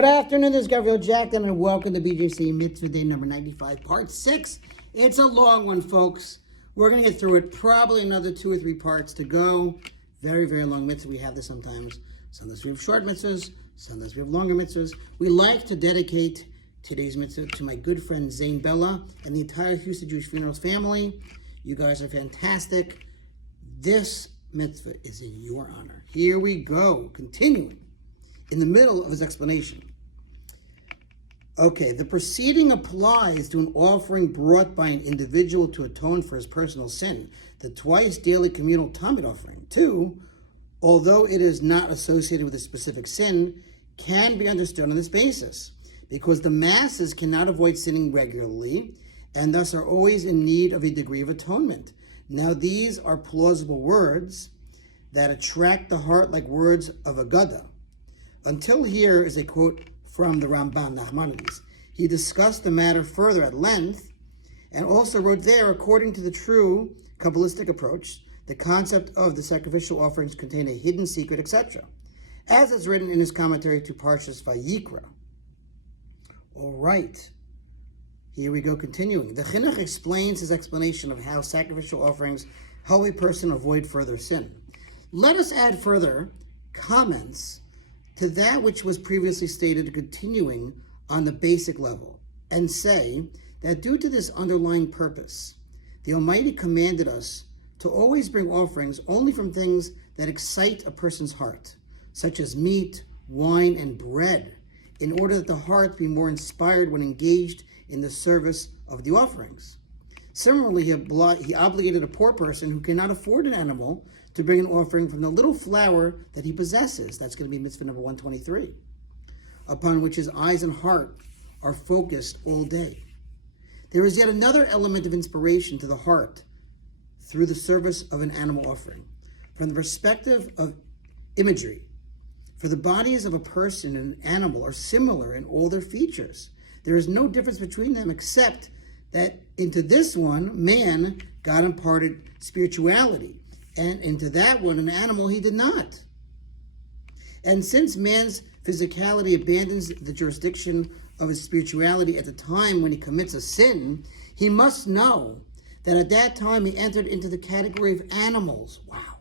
Good afternoon, this is Gabriel Jackson, and welcome to BJC Mitzvah Day number 95, part 6. It's a long one, folks. We're going to get through it, probably another 2 or 3 parts to go. Very, very long mitzvah. We have this sometimes. Sometimes we have short mitzvahs, sometimes we have longer mitzvahs. We like to dedicate today's mitzvah to my good friend Zane Bella and the entire Houston Jewish Funerals family. You guys are fantastic. This mitzvah is in your honor. Here we go, continuing in the middle of his explanation. Okay, the preceding applies to an offering brought by an individual to atone for his personal sin, the twice daily communal Tamid offering. 2, although it is not associated with a specific sin, can be understood on this basis, because the masses cannot avoid sinning regularly, and thus are always in need of a degree of atonement. Now these are plausible words that attract the heart like words of a Agada. Until here is a quote from the Ramban, Nachmanides. He discussed the matter further at length and also wrote there, according to the true Kabbalistic approach, the concept of the sacrificial offerings contain a hidden secret, etc., as is written in his commentary to Parshas Vayikra. All right, here we go, continuing. The Chinuch explains his explanation of how sacrificial offerings help a person avoid further sin. Let us add further comments to that which was previously stated, continuing on the basic level, and say that due to this underlying purpose, the Almighty commanded us to always bring offerings only from things that excite a person's heart, such as meat, wine, and bread, in order that the heart be more inspired when engaged in the service of the offerings. Similarly, he obligated a poor person who cannot afford an animal to bring an offering from the little flour that he possesses. That's going to be mitzvah number 123, upon which his eyes and heart are focused all day. There is yet another element of inspiration to the heart through the service of an animal offering. From the perspective of imagery, for the bodies of a person and an animal are similar in all their features. There is no difference between them except that into this one, man, God imparted spirituality, and into that one, an animal, he did not. And since man's physicality abandons the jurisdiction of his spirituality at the time when he commits a sin, he must know that at that time he entered into the category of animals. Wow.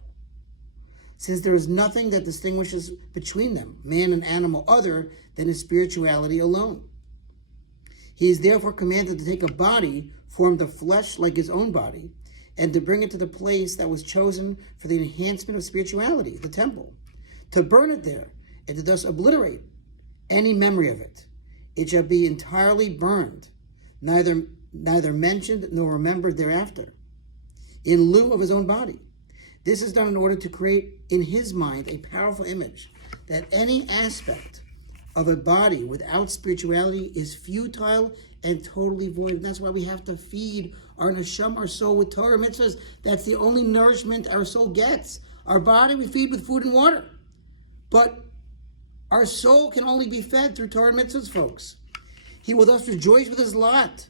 Since there is nothing that distinguishes between them, man and animal, other than his spirituality alone. He is therefore commanded to take a body formed of flesh like his own body, and to bring it to the place that was chosen for the enhancement of spirituality, the temple, to burn it there, and to thus obliterate any memory of it. It shall be entirely burned, neither mentioned nor remembered thereafter, in lieu of his own body. This is done in order to create in his mind a powerful image that any aspect of a body without spirituality is futile and totally void. And that's why we have to feed our neshama, our soul, with Torah mitzvahs. That's the only nourishment our soul gets. Our body we feed with food and water. But our soul can only be fed through Torah mitzvahs, folks. He will thus rejoice with his lot.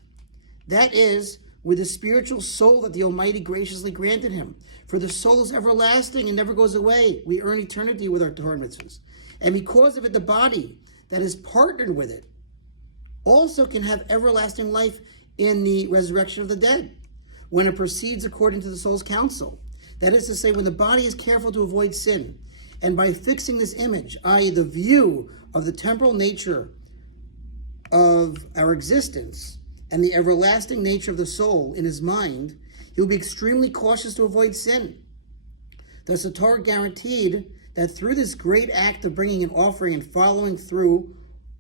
That is, with the spiritual soul that the Almighty graciously granted him. For the soul is everlasting and never goes away. We earn eternity with our Torah mitzvahs. And because of it, the body that is partnered with it also can have everlasting life in the resurrection of the dead, when it proceeds according to the soul's counsel. That is to say, when the body is careful to avoid sin, and by fixing this image, i.e. the view of the temporal nature of our existence and the everlasting nature of the soul in his mind, he will be extremely cautious to avoid sin. Thus the Torah guaranteed that through this great act of bringing an offering and following through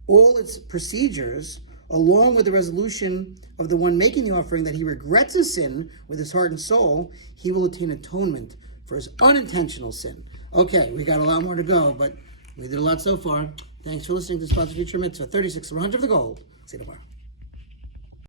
all its procedures, along with the resolution of the one making the offering that he regrets his sin with his heart and soul, he will attain atonement for his unintentional sin. Okay, we got a lot more to go, but we did a lot so far. Thanks for listening to Sponsored Future Mitzvah 36 100 of the gold. See you tomorrow.